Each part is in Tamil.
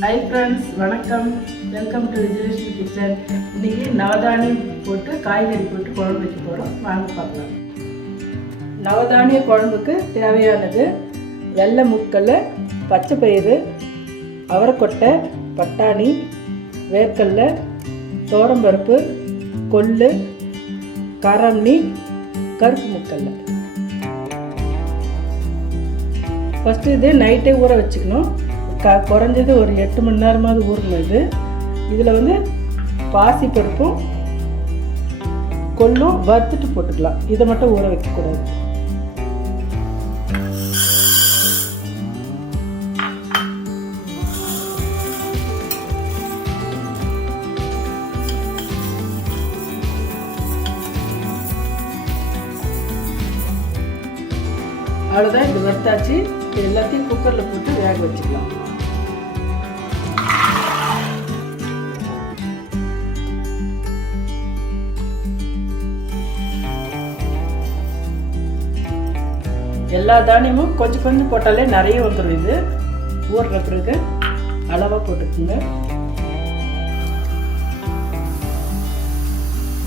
ஹாய் ஃப்ரெண்ட்ஸ், வணக்கம். Welcome to Vijayalakshmi kitchen. இன்றைக்கி நவதானியம் போட்டு காய்கறி போட்டு குழம்பு வைக்க போகிறோம். வாங்க பார்க்கலாம். நவதானிய குழம்புக்கு தேவையானது வெள்ளை முக்கல்லை, பச்சை பயிறு, அவரைக்கொட்டை, பட்டாணி, வேர்க்கடலை, தோரம்பருப்பு, கொள்ளு, காராமணி, கருப்பு முக்கல்லை. ஃபஸ்ட்டு இது நைட்டே ஊற வச்சுக்கணும். குறைஞ்சது ஒரு 8 மணி நேரமாவது ஊறணும். இதில் பாசி பருப்பும் கொள்ளும் வறுத்துட்டு போட்டுக்கலாம். இதை மட்டும் ஊற வைக்கக்கூடாது. அவ்வளோதான், இது வறுத்தாச்சு. இது எல்லாத்தையும் குக்கரில் போட்டு வேக வச்சுக்கலாம். எல்லா தானியமும் கொஞ்சம் கொஞ்சம் போட்டாலே நிறைய வந்துடும். இது ஊறுற பிறகு அளவாக போட்டுக்குங்க.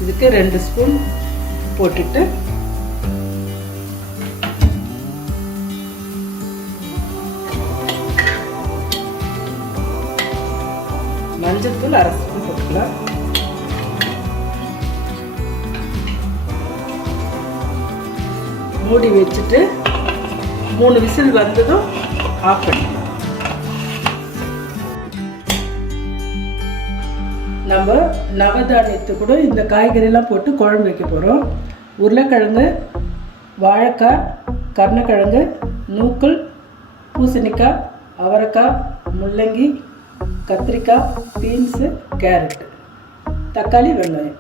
இதுக்கு 2 ஸ்பூன் போட்டுட்டு மஞ்சள்தூள் 1/2 ஸ்பூன் போட்டுக்கலாம். மூடி வச்சுட்டு 3 விசில் வந்ததும் ஆஃப் பண்ணிக்கலாம். நம்ம நவதானியத்து கூட இந்த காய்கறியெல்லாம் போட்டு குழம்பு வைக்க போகிறோம். உருளைக்கிழங்கு, வாழைக்காய், கருணக்கிழங்கு, நூக்கல், பூசணிக்காய், அவரைக்காய், முள்ளங்கி, கத்திரிக்காய், பீன்ஸு, கேரட், தக்காளி, வெங்காயம்.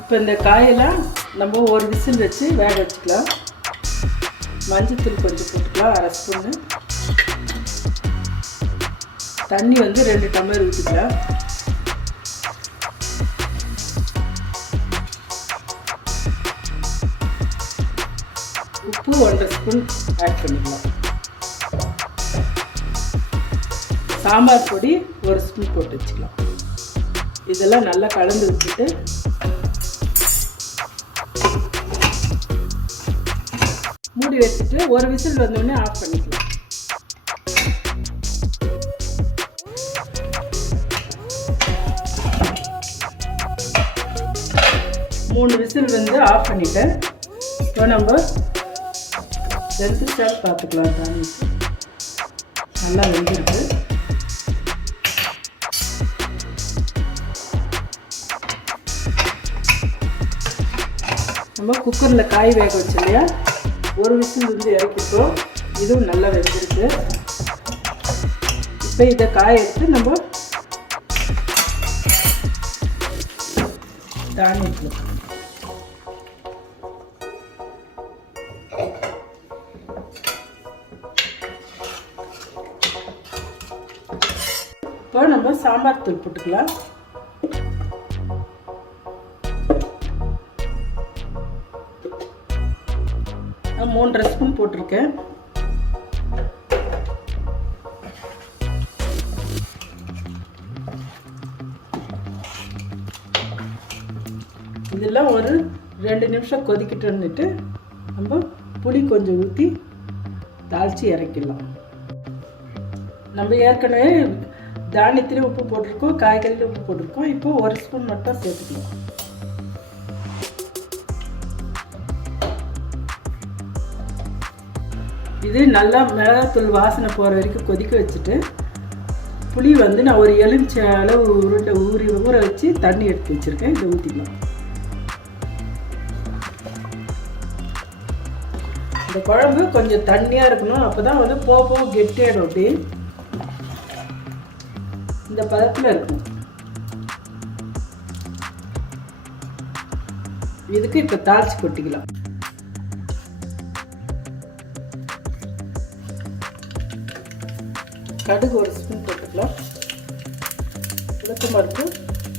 இப்போ இந்த காயெல்லாம் நம்ம ஒரு விசில் வச்சு வேக வச்சுக்கலாம். மஞ்சள்தூள் கொஞ்சம் போட்டுக்கலாம், 1/2 ஸ்பூன்னு. தண்ணி 2 டம்ளர் ஊற்றிக்கலாம். உப்பு 1/2 ஸ்பூன் ஆட் பண்ணிக்கலாம். சாம்பார் பொடி 1 ஸ்பூன் போட்டு வச்சுக்கலாம். இதெல்லாம் நல்லா கலந்து வச்சுட்டு மூடி வச்சுட்டு ஒரு விசில் வந்தோடனே ஆஃப் பண்ணிக்கலாம். மூணு விசில் ஆஃப் பண்ணிட்டேன். இப்போ நம்ம வெந்துருச்சா பார்த்துக்கலாம். தானியத்து நல்லா வெந்திருக்கு. நம்ம குக்கரில் காய் வேக வச்சு இல்லையா, ஒரு விசில் இறக்கிட்டோம். இதுவும் நல்லா வெந்திருக்கு. இப்போ இதை காய எடுத்து நம்ம தானியத்தில் இப்போ நம்ம சாம்பார் தூள் போட்டுக்கலாம். நான் 3.5 ஸ்பூன் போட்டிருக்கேன். இதெல்லாம் ஒரு 2 நிமிஷம் கொதிக்கிட்டு இருந்துட்டு நம்ம புளி கொஞ்சம் ஊற்றி தாளித்து இறக்கிடலாம். நம்ம ஏற்கனவே தானியத்திலே உப்பு போட்டிருக்கோம், காய்கறியில் உப்பு போட்டிருக்கோம். இப்போ 1 ஸ்பூன் மட்டும் சேர்த்துக்கலாம். இது நல்லா மிளகாத்தூள் வாசனை போகிற வரைக்கும் கொதிக்க வச்சுட்டு புளி நான் ஒரு எலுமிச்சை அளவு ஊற வச்சு தண்ணி எடுத்து வச்சுருக்கேன். இதை ஊற்றிக்கலாம். இந்த குழம்பு கொஞ்சம் தண்ணியாக இருக்கணும். அப்போ தான் போக கெட்டியாயிடும். அப்படி இந்த பதத்தில் இருக்கணும். இதுக்கு இப்போ தாளிச்சு கொட்டிக்கலாம். கடுகு ஒரு ஸ்பூன் போட்டுக்கலாம், உளுத்தம் பருப்பு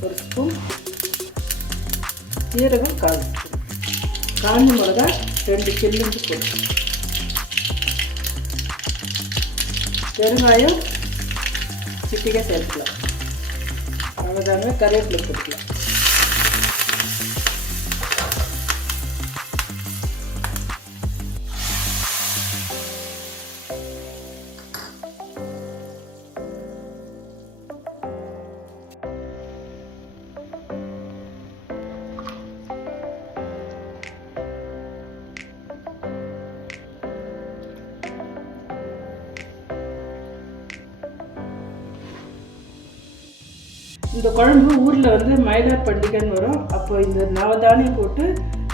ஒரு ஸ்பூன், சீரகம் 1/4 ஸ்பூன், காஞ்ச மிளகா 2 கிள்ளுந்து போட்டு, பெருங்காயம் சிட்டிகை சேர்த்துக்கலாம். அவ்வளோதாங்க. கருவேப்பிலை போட்டுக்கலாம். இந்த குழம்பு ஊரில் வந்து மயிலார் பண்டிகைன்னு வரும். அப்போ இந்த நவதானியம் போட்டு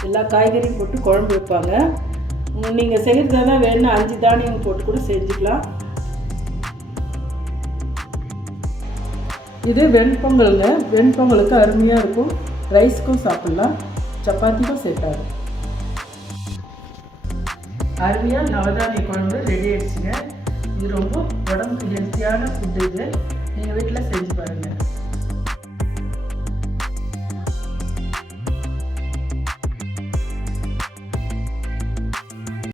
எல்லா காய்கறியும் போட்டு குழம்பு வைப்பாங்க. நீங்கள் செய்கிறதா தான் வேணும்னா 5 தானியம் போட்டு கூட செஞ்சுக்கலாம். இது வெண்பொங்கலுங்க. வெண்பொங்கலுக்கு அருமையாக இருக்கும். ரைஸுக்கும் சாப்பிட்லாம், சப்பாத்திக்கும் செட் ஆகும். அருமையாக நவதானிய குழம்பு ரெடி ஆகிடுச்சுங்க. இது ரொம்ப உடம்புக்கு ஹெல்த்தியான ஃபுட்டு. இது நீங்கள் வீட்டில் செஞ்சு பாருங்கள்.